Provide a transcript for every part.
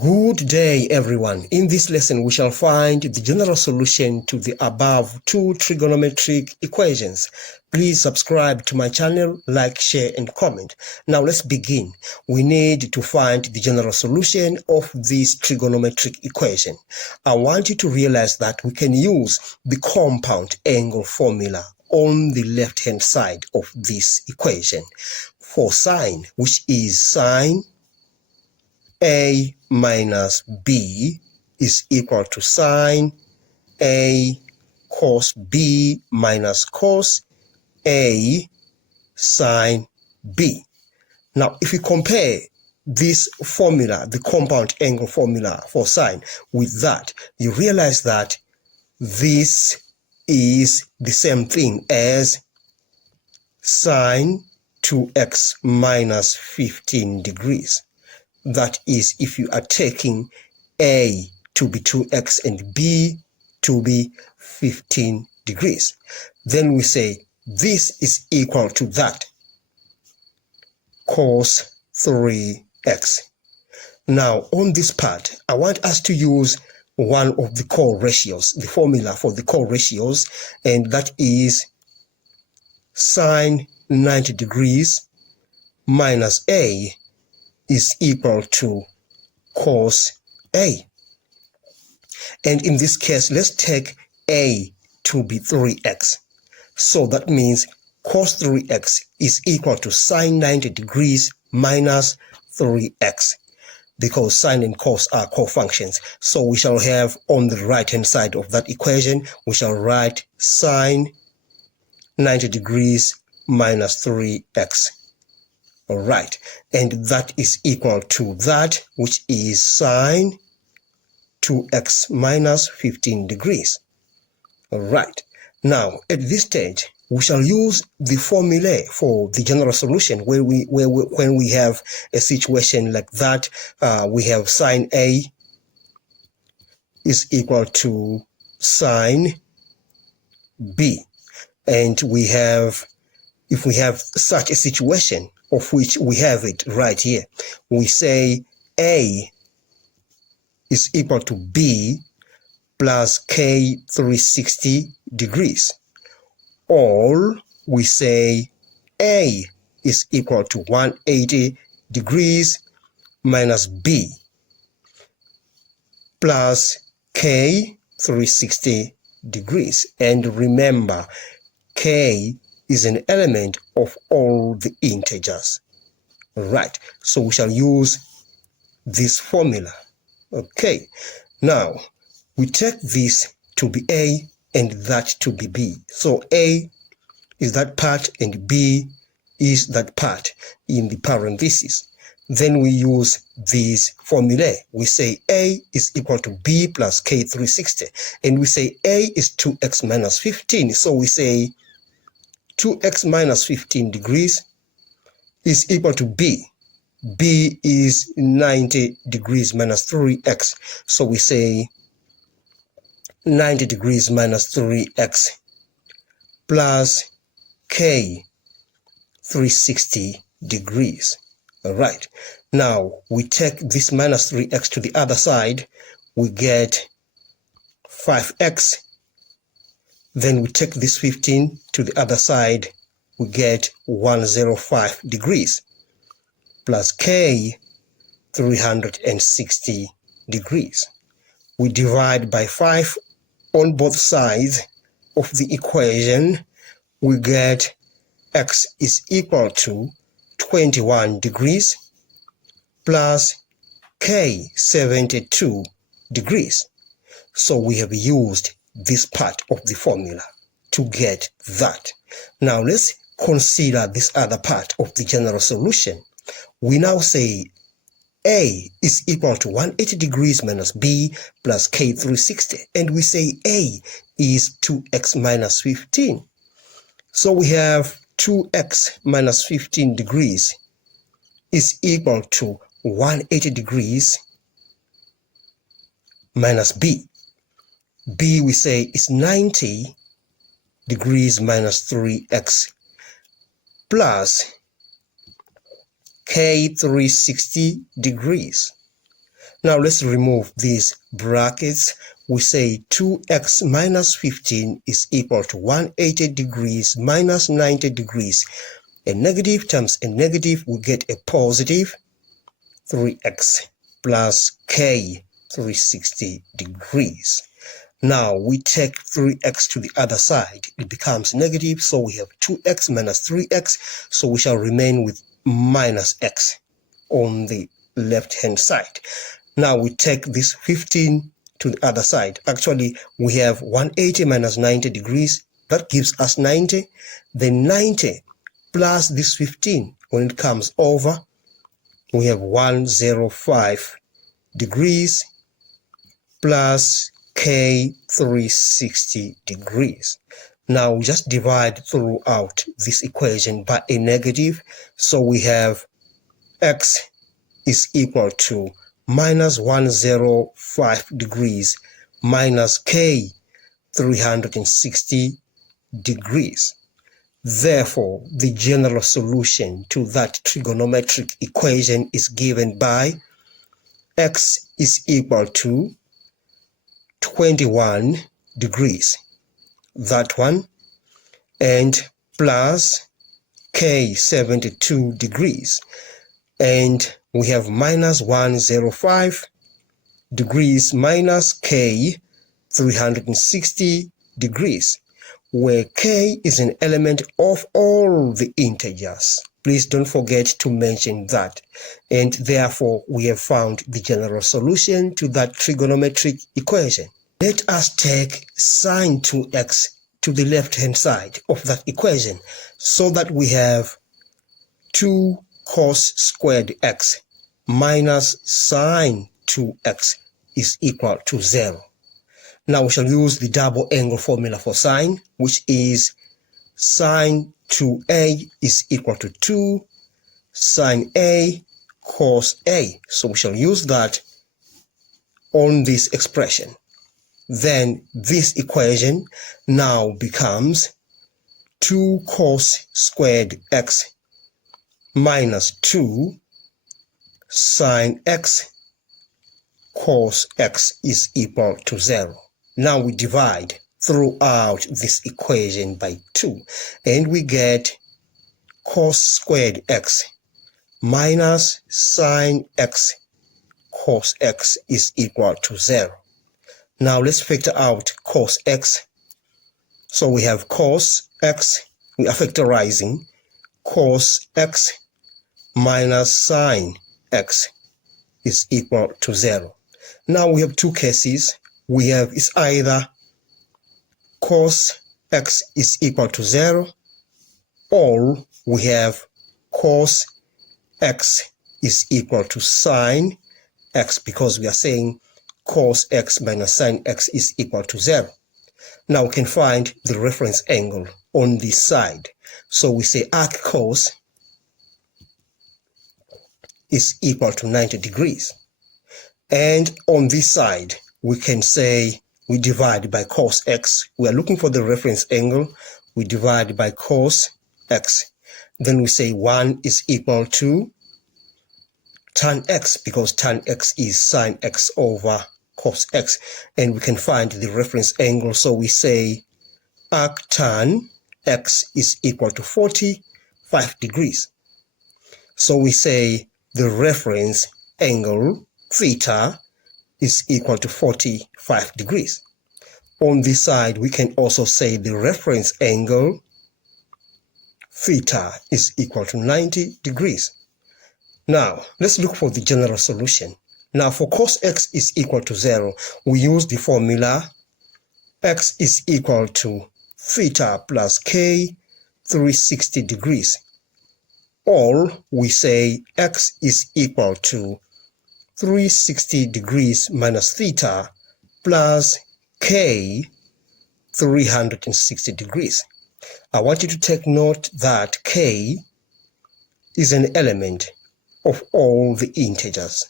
Good day, everyone. In this lesson, we shall find the general solution to the above two trigonometric equations. Please subscribe to my channel, like, share, and comment. Now, let's begin. We need to find the general solution of this trigonometric equation. I want you to realize that we can use the compound angle formula on the left-hand side of this equation. For sine, which is sine A minus B is equal to sine A cos B minus cos A sine B. Now, if we compare this formula, the compound angle formula for sine, with that, you realize that this is the same thing as sine 2x minus 15 degrees. That is, if you are taking A to be 2x and B to be 15 degrees. Then we say this is equal to that, cos 3x. Now, on this part, I want us to use one of the core ratios, the formula for the core ratios, and that is sine 90 degrees minus A is equal to cos A. And in this case, let's take A to be 3x. So that means cos 3x is equal to sine 90 degrees minus 3x, because sine and cos are cofunctions. So we shall have on the right-hand side of that equation, we shall write sine 90 degrees minus 3x. All right, and that is equal to that, which is sine 2x minus 15 degrees. All right, now at this stage, we shall use the formulae for the general solution when we have a situation like that. We have sine A is equal to sine B, and we have, if we have such a situation, of which we have it right here, we say A is equal to B plus K 360 degrees. Or we say A is equal to 180 degrees minus B plus K 360 degrees. And remember, K is an element of all the integers. Right, so we shall use this formula. Okay, now we take this to be A and that to be B. So A is that part and B is that part in the parentheses. Then we use these formulae. We say A is equal to B plus K 360, and we say A is 2x minus 15. So we say 2x minus 15 degrees is equal to B. B is 90 degrees minus 3x. So we say 90 degrees minus 3x plus K 360 degrees. All right. Now we take this minus 3x to the other side. We get 5x. Then we take this 15 to the other side, we get 105 degrees plus K 360 degrees. We divide by 5 on both sides of the equation. We get X is equal to 21 degrees plus K 72 degrees. So we have used this part of the formula to get that. Now let's consider this other part of the general solution. We now say A is equal to 180 degrees minus B plus K 360, and we say A is 2x minus 15. So we have 2x minus 15 degrees is equal to 180 degrees minus B. B we say is 90 degrees minus 3x plus K 360 degrees. Now let's remove these brackets. We say 2x minus 15 is equal to 180 degrees minus 90 degrees. A negative times a negative, we get a positive 3x plus k 360 degrees. Now we take 3x to the other side. It becomes negative, so we have 2x minus 3x, so we shall remain with minus x on the left-hand side. Now we take this 15 to the other side. Actually, we have 180 minus 90 degrees. That gives us 90. Then 90 plus this 15, when it comes over, we have 105 degrees plus k 360 degrees. Now we just divide throughout this equation by a negative. So we have x is equal to minus 105 degrees minus k 360 degrees. Therefore, the general solution to that trigonometric equation is given by x is equal to 21 degrees, that one, and plus k 72 degrees, and we have minus 105 degrees minus k 360 degrees, where k is an element of all the integers. Please don't forget to mention that. And therefore, we have found the general solution to that trigonometric equation. Let us take sine 2x to the left-hand side of that equation, so that we have 2 cos squared x minus sine 2x is equal to 0. Now we shall use the double angle formula for sine, which is sine 2a is equal to 2 sine a cos a. So we shall use that on this expression. Then this equation now becomes 2 cos squared x minus 2 sine x cos x is equal to 0. Now we divide throughout this equation by 2, and we get cos squared x minus sine x cos x is equal to 0. Now let's factor out cos x. So we have cos x, we are factorizing cos x minus sine x is equal to 0. Now we have two cases. We have is either cos x is equal to 0, or we have cos x is equal to sine x, because we are saying cos x minus sine x is equal to 0. Now we can find the reference angle on this side. So we say arc cos is equal to 90 degrees. And on this side, we can say we divide by cos x. We are looking for the reference angle. We divide by cos x. Then we say 1 is equal to tan x, because tan x is sine x over cos x. And we can find the reference angle. So we say arc tan x is equal to 45 degrees. So we say the reference angle theta is equal to 45 degrees. On this side, we can also say the reference angle theta is equal to 90 degrees. Now, let's look for the general solution. Now, for cos x is equal to 0, we use the formula x is equal to theta plus k 360 degrees. Or we say x is equal to 360 degrees minus theta plus k 360 degrees. I want you to take note that k is an element of all the integers.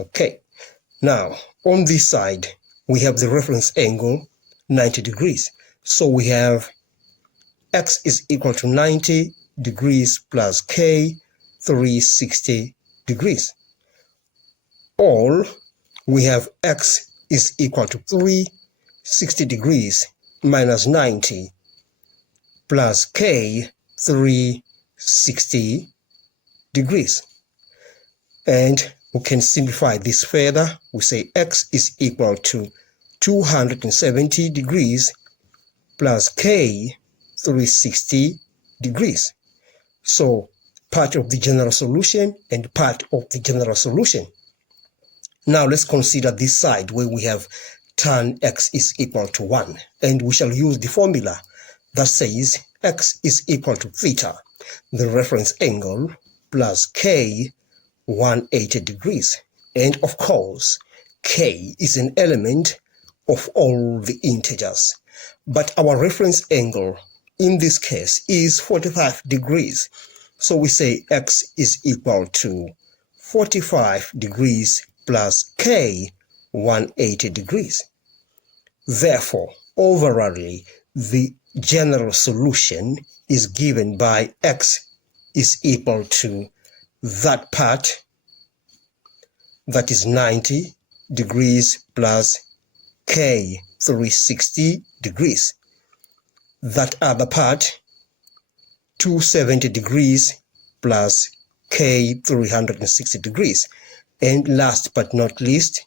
Okay, now on this side we have the reference angle 90 degrees. So we have x is equal to 90 degrees plus k 360 degrees. Or we have x is equal to 360 degrees minus 90 plus k 360 degrees. And we can simplify this further. We say x is equal to 270 degrees plus k 360 degrees. So part of the general solution and part of the general solution. Now let's consider this side where we have tan x is equal to 1. And we shall use the formula that says x is equal to theta, the reference angle, plus k 180 degrees. And of course, k is an element of all the integers. But our reference angle in this case is 45 degrees. So we say x is equal to 45 degrees plus k 180 degrees. Therefore, overall, the general solution is given by x is equal to that part, that is 90 degrees plus k 360 degrees. That other part, 270 degrees plus k 360 degrees. And last but not least,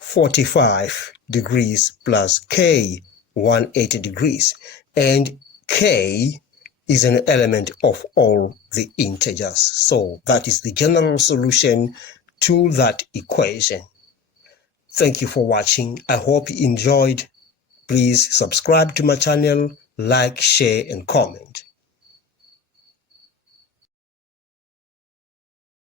45 degrees plus k 180 degrees. And k is an element of all the integers. So that is the general solution to that equation. Thank you for watching. I hope you enjoyed. Please subscribe to my channel, like, share, and comment.